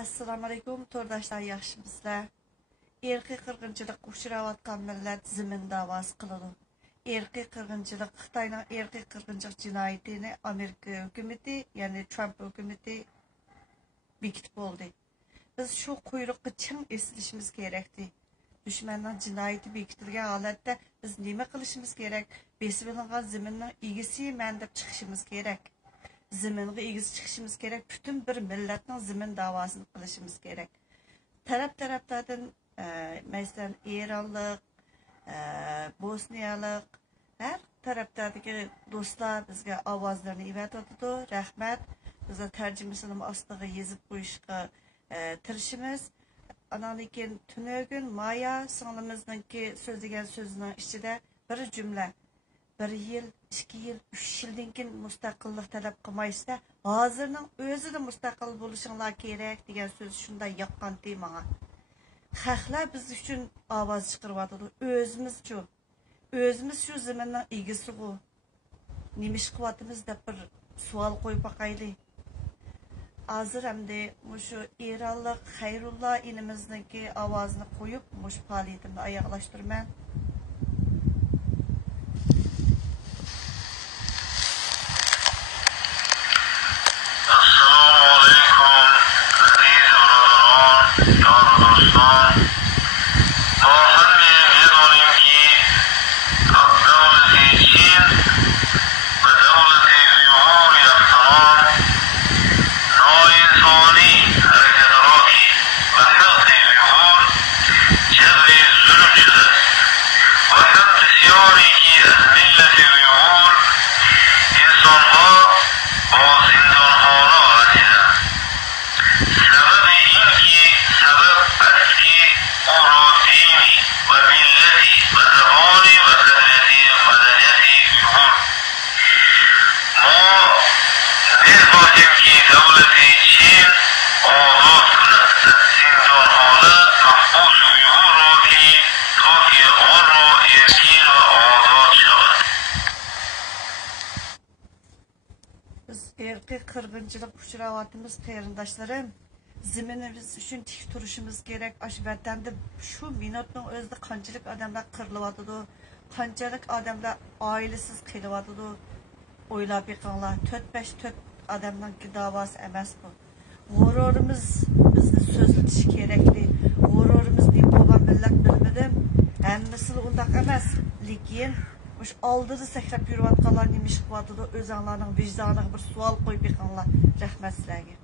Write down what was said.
Assalamu alaikum, tordaşlar yaxşımızlar. Erki qırğınçılık uçuravatqan millet zimin davası qılıdı. Erki qırğınçılık, Xitayning erki qırğınçılık cinayetini Amerika hükümeti, yani Trump hükümeti bekitip oldu. Biz şu kuyruqqa çın esilishimiz kerakdi. Düşmanning cinayeti bekitilgan holatda biz nima qilishimiz kerak? Besilingan ziminning egisi men deb chiqishimiz kerak. Ziminga egiz chiqishimiz kerak. Bütün bir millatning zimin davosini qilishimiz kerak. Taraflardan mesela İranlık, Bosniyalik, her tarafdagi do'stlar bizga ovozlarni ivatadi. Rahmat. Biz tarjimasini ostiga yozib qo'yishga tirishimiz. Analikin tünögün Maya singlimizninki so'zlagan so'zining ichida bir cümle. 1 yil, 2 yil, 3 yildan keyin mustaqillik talab qilmaysiz, hozirning o'zida mustaqil bo'lishinglar kerak degan so'z shunday yoqqanti menga. Xalqlar biz uchun ovoz chiqaryapti, o'zimiz shu zaminning egisi bu. Nima ish qilyapmiz deb bir savol qo'yib boqaylik. Hozir hamda shu Eronlik Xayrullo inimizniki ovozini qo'yib, shu faoliyatimni oyoqlashtiraman. Erki qırğınçılık uçuravatımız qarindoshlarım, ziminimiz üçün tik turishimiz kerak. Aş vatanda şu minutning o'zida qanchalik odamlar qirilyapti, qanchalik odamlar oilasiz qilyapti. O'ylab yiqinglar, 4-5 odamning davosi emas bu. G'ururimiz bizni so'zlatish kerakli. G'ururimiz ne bo'lgan millat bilmadim. Hammasi undaq emas, lekin Muş aldığı sakrab yürüyatqanlar nima ish qilyapti, o'zinglarning vijdoniga bir savol qo'yib yiqinglar. Rahmat sizlarga.